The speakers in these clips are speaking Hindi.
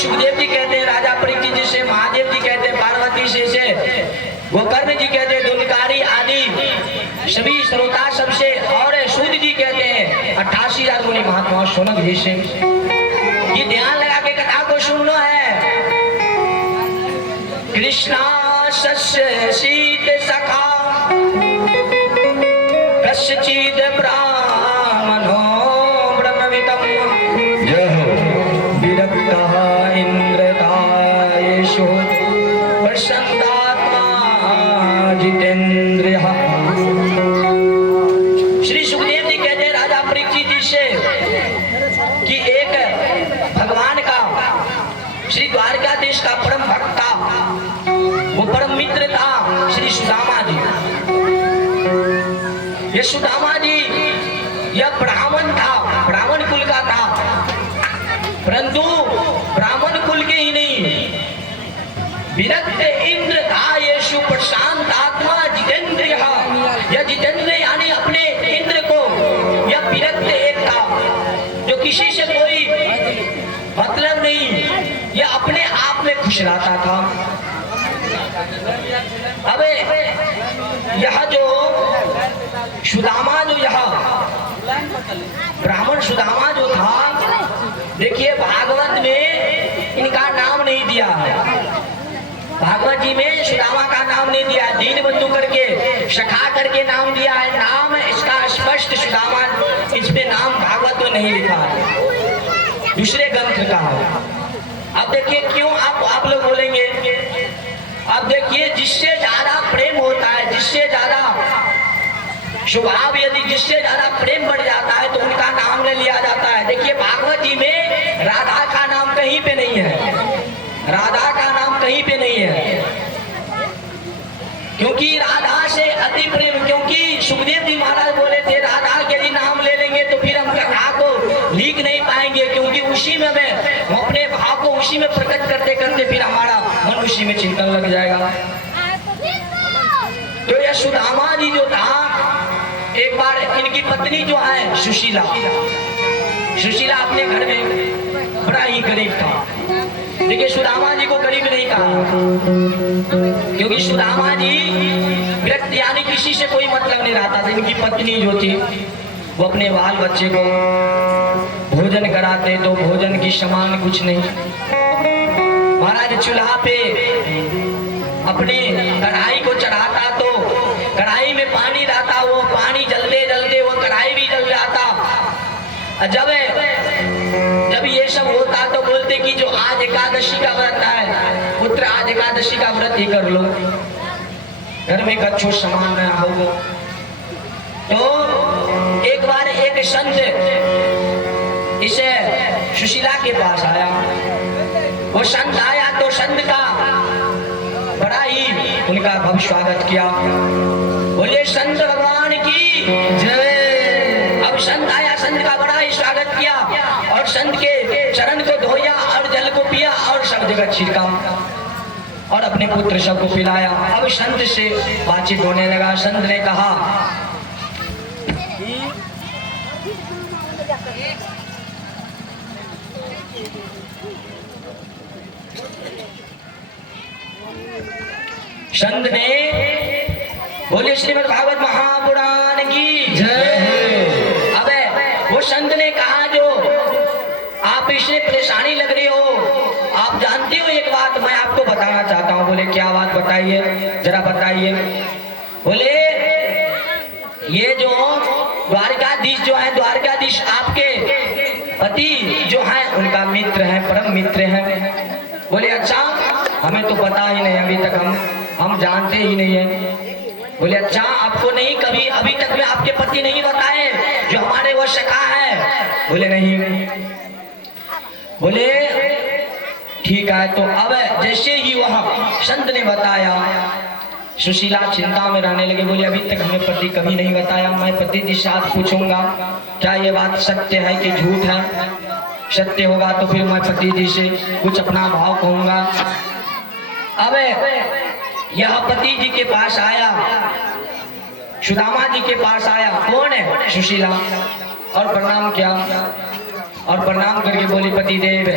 सुखदेव जी कहते हैं राजा परीक्षित जी से, महादेव जी कहते हैं पार्वती से गोकर्ण जी कहते हैं धुनकारी आदि सभी श्रोता सबसे, और सूद जी कहते हैं 88,000 मुनि महात्मा सोनक जी से। ये ध्यान लगा के कथा को सुनना है। कृष्णा सस्य शीत सखा कश्चिद ब्राह्मणो ब्रह्मविदं विरक्तः इंद्रदायेषु प्रसन्नात्मा जितेन्द्रियः। श्री सुखदेव जी कहते हैं राजा परीक्षित जी से कि एक भगवान का श्री द्वारकाधीश का परम भक्त था, वो परम मित्र था श्री सुदामा जी। ये सुदामा जी यह ब्राह्मण था, ब्राह्मण कुल का था, परंतु ब्राह्मण कुल के ही नहीं, विरक्त इंद्र था ये सुप्रशांत आत्मा जितेंद्रिय। यह जितेंद्र यानी अपने इंद्र को, यह विरक्त एक था जो किसी से कोई मतलब नहीं, यह अपने आप में खुश रहता था। अबे यह जो सुदामा, जो यह ब्राह्मण सुदामा जो था, देखिए भागवत में इनका नाम नहीं दिया है, भागवत जी में सुदामा का नाम नहीं दिया है, दीन बंधु करके सखा करके नाम दिया है। नाम इसका स्पष्ट सुदामा, इस पे नाम भागवत में नहीं लिखा है, दूसरे ग्रंथ का है। अब देखिए क्यों आप लोग बोलेंगे, अब देखिए जिससे ज्यादा प्रेम होता है, जिससे ज्यादा स्वभाव, यदि जिससे ज्यादा प्रेम बढ़ जाता है तो उनका नाम ले लिया जाता है। देखिए भागवत जी में राधा का नाम कहीं पे नहीं है, राधा का नाम कहीं पे नहीं है, क्योंकि राधा से अति प्रेम, क्योंकि सुखदेव जी महाराज बोले थे राधा के यदि नाम ले लेंगे तो फिर हम कथा को लिख नहीं पाएंगे, क्योंकि उसी में हम अपने भाव को उसी में प्रकट करते करते फिर हमारा मन उसी में चिंतन लग जाएगा। तो यह सुदामा जी जो था, एक बार इनकी पत्नी जो है सुशीला, सुशीला अपने घर में बड़ा ही गरीब था। देखिए सुदामा जी को गरीब नहीं कहा, क्योंकि सुदामा जी व्यक्ति यानी किसी से कोई मतलब नहीं रहता था। इनकी पत्नी जो थी वो अपने बाल बच्चे को भोजन कराते, तो भोजन की समान कुछ नहीं। महाराज चूल्हा पे अपने कढ़ाई को चढ़ाता तो कढ़ाई में पानी रहता, वो पानी जलते जलते वो कढ़ाई भी जल जाता। जब ये सब होता तो बोलते कि जो आज एकादशी का व्रत है पुत्र, आज एकादशी का व्रत ही कर लो, घर में कच्छू सामान न हो। तो एक बार एक संत इसे सुशीला के पास आया, वो संत आया तो संत का बड़ा ही उनका भव्य स्वागत किया, बोले संत भगवान की जय। अब संत आया, संत का बड़ा ही स्वागत किया और संत के चरण को धोया और जल को पिया और सब जगह छिड़का और अपने पुत्र सबको पिलाया। अब संत से बातचीत होने लगा। संत ने कहा संत ने बोले श्रीमद् भागवत महापुराण की जय। अबे वो संत ने कहा जो आप इससे परेशानी लग रही हो, आप जानते हो एक बात मैं आपको बताना चाहता हूँ। बोले क्या बात, बताइए जरा बताइए। बोले ये जो द्वारकाधीश जो है, द्वारकाधीश आपके पति जो है उनका मित्र है, परम मित्र है। बोले अच्छा, हमें तो पता ही नहीं, अभी तक हम जानते ही नहीं है। बोले अच्छा, आपको नहीं कभी अभी तक में आपके पति नहीं बताए जो हमारे वो सखा है? बोले नहीं। बोले ठीक है। तो अब जैसे ही वह संत ने बताया, सुशीला चिंता में रहने लगे। बोले अभी तक हमें पति कभी नहीं बताया, मैं पति के साथ पूछूंगा क्या ये बात सत्य है कि झूठ है। सत्य होगा तो फिर मैं पति जी से कुछ अपना भाव कहूंगा। अब यह पति जी के पास आया, सुदामा जी के पास आया। कौन है? सुशीला। और प्रणाम किया और प्रणाम करके बोली पति देव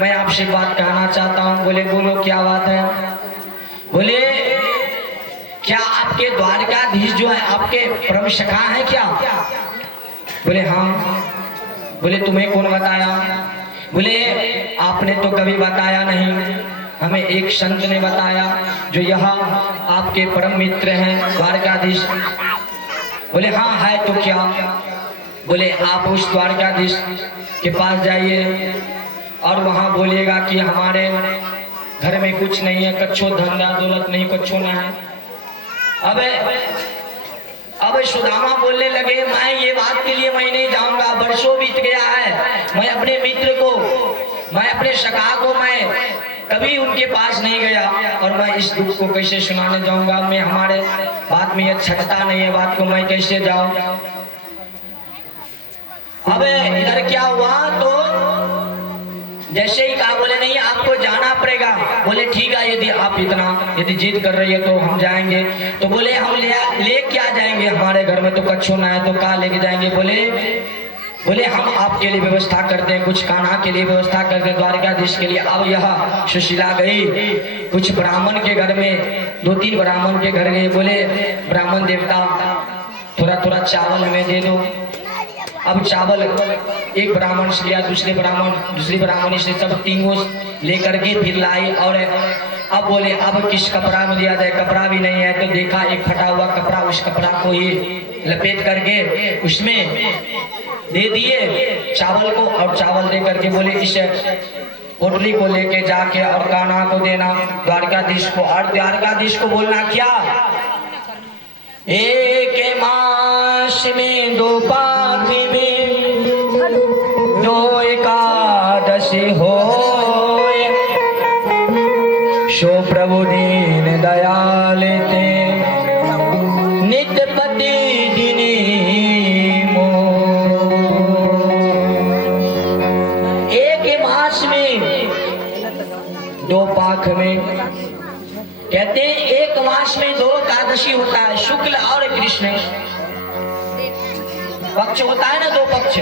मैं आपसे बात कहना चाहता हूँ। बोले बोलो क्या बात है। बोले क्या आपके द्वारकाधीश जो है आपके परम सखा है क्या। बोले हाँ। बोले तुम्हें कौन बताया। बोले आपने तो कभी बताया नहीं, हमें एक संत ने बताया जो यहाँ आपके परम मित्र हैं द्वारकाधीश। बोले हाँ है तो क्या। बोले आप उस द्वारकाधीश के पास जाइए और वहाँ बोलिएगा कि हमारे घर में कुछ नहीं है, कच्छो धंधा दौलत नहीं, कच्छो ना है। अब सुदामा बोलने लगे मैं ये बात के लिए मैं नहीं जाऊंगा, वर्षों बीत गया है, मैं अपने मित्र को, मैं अपने सखा को मैं कभी उनके पास नहीं गया और मैं इस दुख को कैसे सुनाने जाऊंगा। मैं हमारे बात में ये छटता नहीं है, बात को मैं कैसे जाऊं। अब इधर क्या हुआ तो जैसे ही कहा बोले नहीं आपको जाना पड़ेगा। बोले ठीक है यदि जिद कर रही है तो हम जाएंगे। तो बोले हम ले क्या जाएंगे, हमारे घर में तो कच्छो ना है तो कहाँ लेके जाएंगे। बोले हम आपके लिए व्यवस्था करते हैं, कुछ कान्हा के लिए व्यवस्था करते हैं द्वारकाधीश के लिए। अब यह सुशीला गई कुछ ब्राह्मण के घर में, 2-3 ब्राह्मण के घर गए। बोले ब्राह्मण देवता थोड़ा थोड़ा चावल हमें दे दो। अब चावल एक ब्राह्मण से लिया, दूसरी ब्राह्मणी से, सब तीनों लेकर के फिर लाई। और अब बोले अब किस कपड़ा में दिया जाए, कपड़ा भी नहीं है। तो देखा एक फटा हुआ कपड़ा, उस कपड़ा को ही लपेट करके उसमें दे दिए चावल को। और चावल दे करके बोले इस पोटली को लेके जाके और कान्हा को देना, द्वारकाधीश को। और द्वारकाधीश को बोलना क्या, एक मास में 2 पाख में 2 एकादशी हो, सो प्रभु दीन दयाल ते नित्य पति दिनी मो। एक मास में 2 पाख में, कहते हैं एक मास में 2 एकादशी होता है, शुक्ल और कृष्ण पक्ष होता है ना, 2 पक्ष।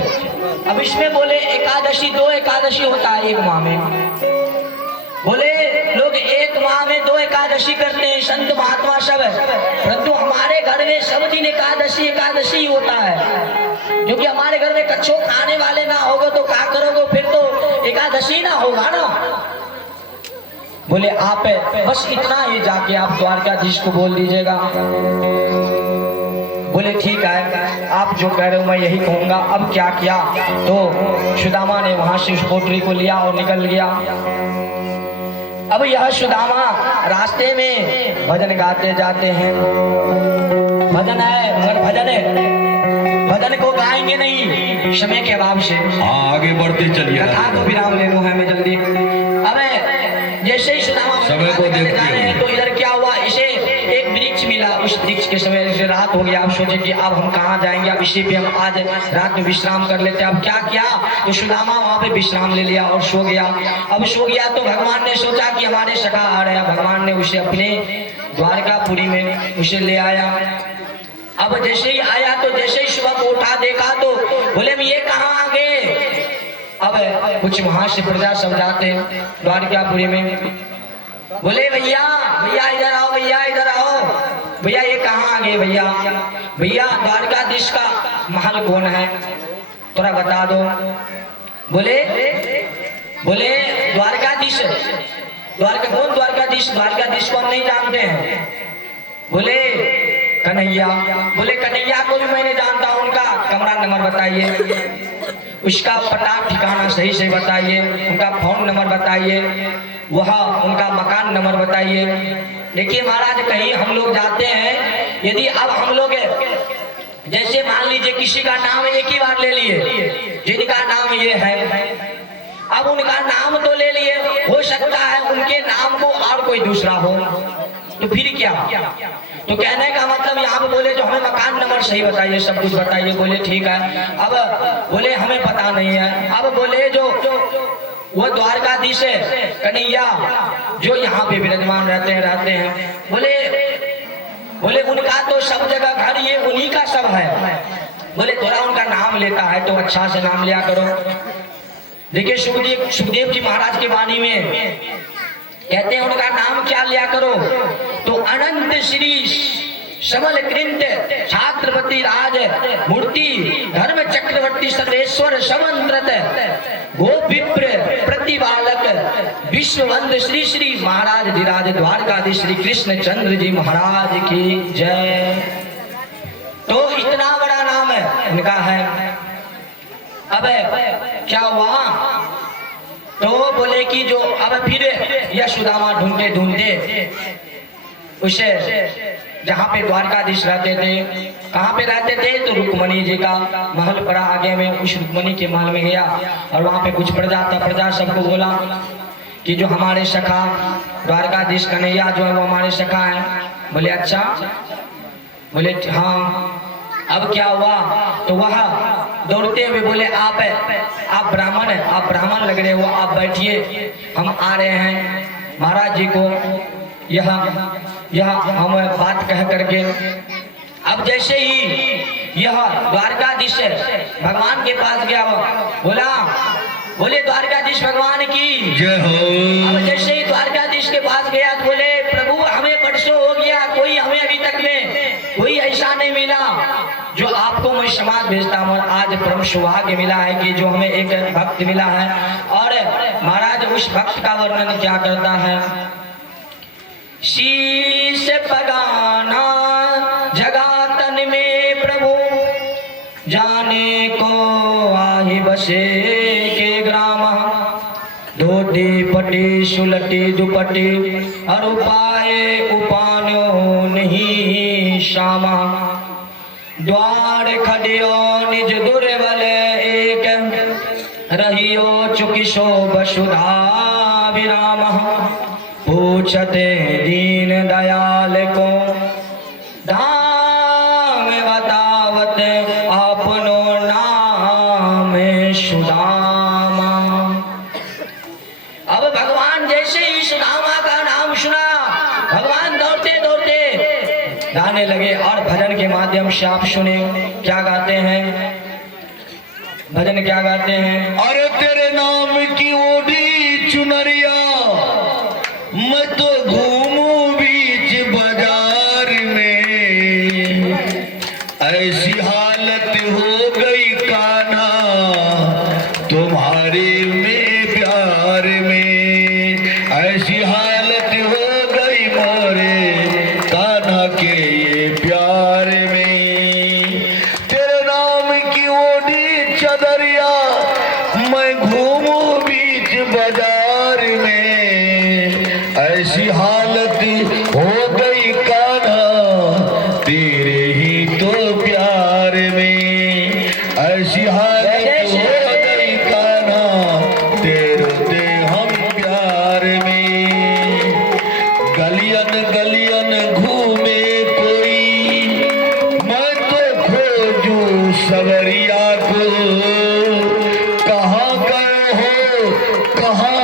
अब इसमें बोले एकादशी 2 एकादशी होता है एक माह में। बोले लोग एक माह में 2 एकादशी करते हैं, संत महात्मा सब है, परंतु हमारे घर में सब दिन एकादशी होता है। क्योंकि हमारे घर में कच्छो खाने वाले ना होगा तो क्या करोगे, फिर तो एकादशी ना होगा ना। बोले आप बस इतना ही जाके आप द्वारकाधीश को बोल दीजिएगा। बोले ठीक है आप जो कह रहे हो मैं यही कहूंगा। अब क्या किया तो सुदामा ने वहां से उस पोटली को लिया और निकल गया। अब यह सुदामा रास्ते में भजन गाते जाते हैं। भजन है मगर भजन को गाएंगे नहीं समय के अभाव से, आगे बढ़ते चलिए, कथा को विराम लेना है हमें जल्दी। अब जैसे ही सुदामा समय को देखते जा रहे हैं तो इधर क्या हुआ, इसे एक वृक्ष मिला। उस वृक्ष के समय से रात हो गया। अब सोचे कि अब हम कहाँ जाएंगे, अब इसी पे हम आज रात में विश्राम कर लेते हैं। अब क्या किया तो सुदामा वहाँ पे विश्राम ले लिया और सो गया। अब सो गया तो भगवान ने सोचा कि हमारे सखा आ रहे हैं, भगवान ने उसे अपने द्वारकापुरी में उसे ले आया। अब जैसे ही आया तो जैसे ही सुबह को उठा देखा तो बोले ये कहाँ आ गए। अब कुछ वहां से प्रजा सब जाते द्वारकापुरी में। बोले भैया इधर आओ, भैया इधर आओ, भैया ये कहाँ आ गए भैया द्वारकाधीश का महल कौन है थोड़ा बता दो। बोले द्वारकाधीश कौन द्वारकाधीश को हम नहीं जानते हैं। बोले कन्हैया। बोले कन्हैया को भी मैंने जानता हूँ, उनका कमरा नंबर बताइए, उसका पता ठिकाना सही से बताइए, उनका फोन नंबर बताइए, वह उनका मकान नंबर बताइए। देखिए महाराज कहीं हम लोग जाते हैं, यदि अब हम लोग जैसे मान लीजिए किसी का नाम एक ही बार ले लिए, जिनका नाम ये है, अब उनका नाम तो ले लिए, हो सकता है उनके नाम को और कोई दूसरा हो, तो फिर क्या। तो कहने का मतलब यहाँ पे बोले जो हमें मकान नंबर सही बताइए, सब कुछ बताइए। बोले ठीक है। अब बोले हमें पता नहीं है। अब बोले जो वो द्वारकाधीश है कन्हैया जो यहाँ पे विराजमान रहते हैं। बोले उनका तो सब जगह घर ये उन्हीं का सब है। बोले थोड़ा उनका नाम लेता है तो अच्छा से नाम लिया करो। देखिए सुखदेव जी महाराज के वाणी में कहते हैं उनका नाम क्या लिया करो, तो अनंत श्री सबल कृंत छात्रपति राज मूर्ति धर्म चक्रवर्ती सर्वेश्वर समंत्रत गोविप्र प्रतिबालक विश्ववंद श्री श्री महाराज धीराज द्वारकाधीश श्री कृष्ण चंद्र जी महाराज की जय। तो इतना बड़ा नाम है इनका है। अब क्या हुआ, तो बोले कि जो अब फिर यह सुदामा ढूंढते ढूंढते उसे जहाँ पे द्वारकाधीश रहते थे, कहाँ पे रहते थे, तो रुक्मणी जी का महल पड़ा आगे में, उस रुक्मणी के महल में गया और वहाँ पे कुछ प्रजा सबको बोला कि जो हमारे सखा द्वारकाधीश कन्हैया जो है वो हमारे सखा है। बोले अच्छा, बोले हाँ। अब क्या हुआ, तो वह दौड़ते हुए बोले आप ब्राह्मण है, आप ब्राह्मण लग रहे हो, आप बैठिए, हम आ रहे हैं महाराज जी को यह हम बात कह करके। अब जैसे ही यह द्वारकाधीश भगवान के पास गया, बोले द्वारकाधीश भगवान की जय हो। अब जैसे ही द्वारकाधीश के पास गया तो बोले प्रभु हमें बरसों हो गया, कोई हमें अभी तक में कोई ऐसा नहीं मिला जो आपको मैं समाज भेजता हूँ। आज परम सौभाग्य मिला है कि जो हमें एक भक्त मिला है। और महाराज उस भक्त का वर्णन क्या करता है, शीश पगाना जगातन में प्रभु जाने को आही बसे के ग्राम, धोती पटी सुलटी दुपटी और उपाय उपानो नहीं श्यामा, द्वार खड़ियो निज दुर्बल एक रहियो चुकिशो बसुधा विराम, पूछते दीन दयाल को धाम बतावत अपनो नाम सुदामा। अब भगवान जैसे ही सुदामा का नाम सुना, भगवान दौड़ते दौड़ते गाने लगे। और भजन के माध्यम से आप सुने क्या गाते हैं, भजन क्या गाते हैं, अरे तेरे नाम की ओढ़ी चुनरिया मैं तो घूमूं बीच बाजार में, ऐसी हालत हो गई कान्हा तुम्हारे में प्यार में, ऐसी हालत हो गई मोरे कान्हा के ये प्यार में। तेरे नाम की ओढ़ी चदरिया मैं घूमूं बीच बाजार में, ऐसी हालत हो गई कान्हा तेरे ही तो प्यार में, ऐसी हालत हो गई कान्हा तेरे हम प्यार में। गलियन गलियन घूमे कोई मैं तो खोजूं सवरिया को, कहाँ गए हो कहाँ